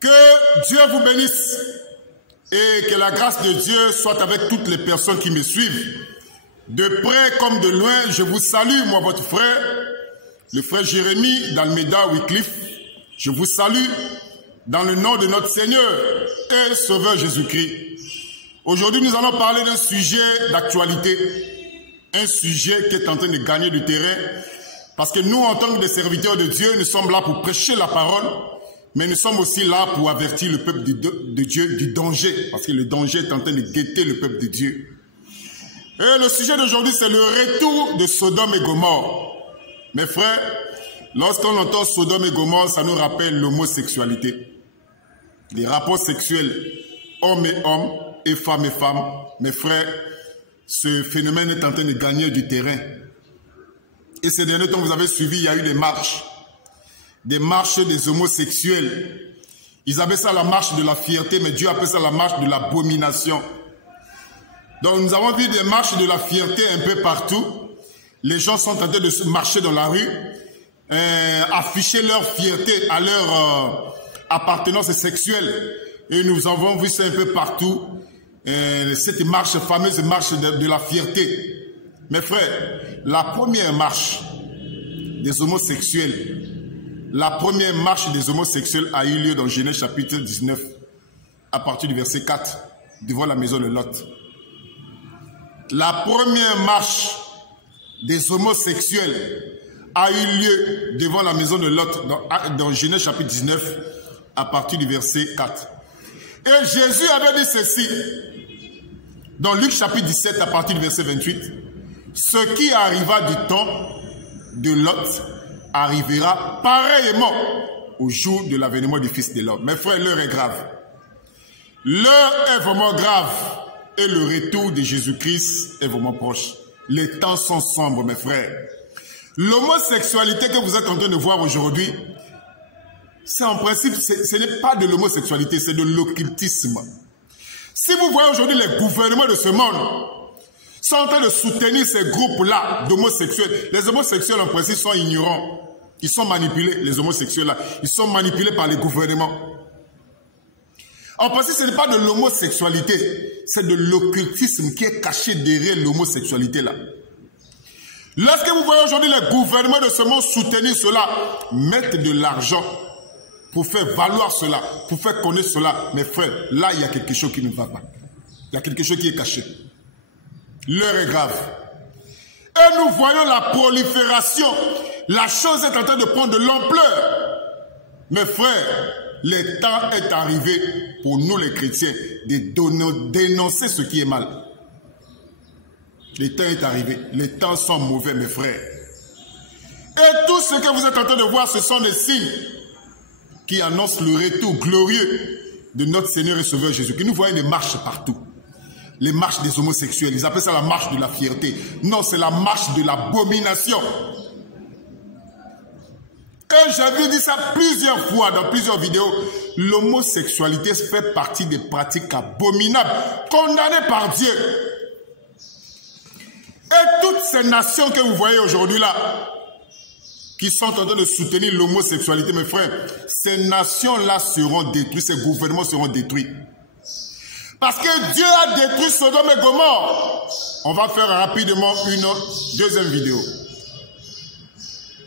Que Dieu vous bénisse et que la grâce de Dieu soit avec toutes les personnes qui me suivent. De près comme de loin, je vous salue, moi votre frère, le frère Jérémie d'Almeida Wycliffe. Je vous salue dans le nom de notre Seigneur et Sauveur Jésus-Christ. Aujourd'hui, nous allons parler d'un sujet d'actualité, un sujet qui est en train de gagner du terrain, parce que nous, en tant que des serviteurs de Dieu, nous sommes là pour prêcher la parole, mais nous sommes aussi là pour avertir le peuple de Dieu du danger, parce que le danger est en train de guetter le peuple de Dieu. Et le sujet d'aujourd'hui, c'est le retour de Sodome et Gomorrhe. Mes frères, lorsqu'on entend Sodome et Gomorrhe, ça nous rappelle l'homosexualité. Les rapports sexuels, hommes et hommes, et femmes et femmes. Mes frères, ce phénomène est en train de gagner du terrain. Et ces derniers temps, vous avez suivi, il y a eu des marches des homosexuels. Ils appellent ça la marche de la fierté, mais Dieu appelle ça la marche de l'abomination. Donc nous avons vu des marches de la fierté un peu partout. Les gens sont en train de marcher dans la rue, afficher leur fierté à leur appartenance sexuelle. Et nous avons vu ça un peu partout, cette marche, fameuse marche de la fierté. Mes frères, la première marche des homosexuels, a eu lieu dans Genèse chapitre 19, à partir du verset 4, devant la maison de Lot. La première marche des homosexuels a eu lieu devant la maison de Lot, dans Genèse chapitre 19, à partir du verset 4. Et Jésus avait dit ceci, dans Luc chapitre 17, à partir du verset 28, « Ce qui arriva du temps de Lot arrivera pareillement au jour de l'avènement du Fils de l'homme. » Mes frères, l'heure est grave. L'heure est vraiment grave. Et le retour de Jésus-Christ est vraiment proche. Les temps sont sombres, mes frères. L'homosexualité que vous êtes en train de voir aujourd'hui, c'est en principe, ce n'est pas de l'homosexualité, c'est de l'occultisme. Si vous voyez aujourd'hui les gouvernements de ce monde sont en train de soutenir ces groupes-là d'homosexuels, les homosexuels en principe sont ignorants. Ils sont manipulés, les homosexuels-là. Ils sont manipulés par les gouvernements. En principe, ce n'est pas de l'homosexualité, c'est de l'occultisme qui est caché derrière l'homosexualité-là. Lorsque vous voyez aujourd'hui les gouvernements de ce monde soutenir cela, mettre de l'argent pour faire valoir cela, pour faire connaître cela, mes frères, là, il y a quelque chose qui ne va pas. Il y a quelque chose qui est caché. L'heure est grave. Et nous voyons la prolifération. La chose est en train de prendre de l'ampleur. Mes frères, le temps est arrivé pour nous les chrétiens de dénoncer ce qui est mal. Le temps est arrivé. Les temps sont mauvais, mes frères. Et tout ce que vous êtes en train de voir, ce sont des signes qui annoncent le retour glorieux de notre Seigneur et Sauveur Jésus-Christ. Nous voyons des marches partout. Les marches des homosexuels. Ils appellent ça la marche de la fierté. Non, c'est la marche de l'abomination. Et j'avais dit ça plusieurs fois dans plusieurs vidéos. L'homosexualité fait partie des pratiques abominables, condamnées par Dieu. Et toutes ces nations que vous voyez aujourd'hui là, qui sont en train de soutenir l'homosexualité, mes frères, ces nations-là seront détruites, ces gouvernements seront détruits. Parce que Dieu a détruit Sodome et Gomorrhe. On va faire rapidement une deuxième vidéo.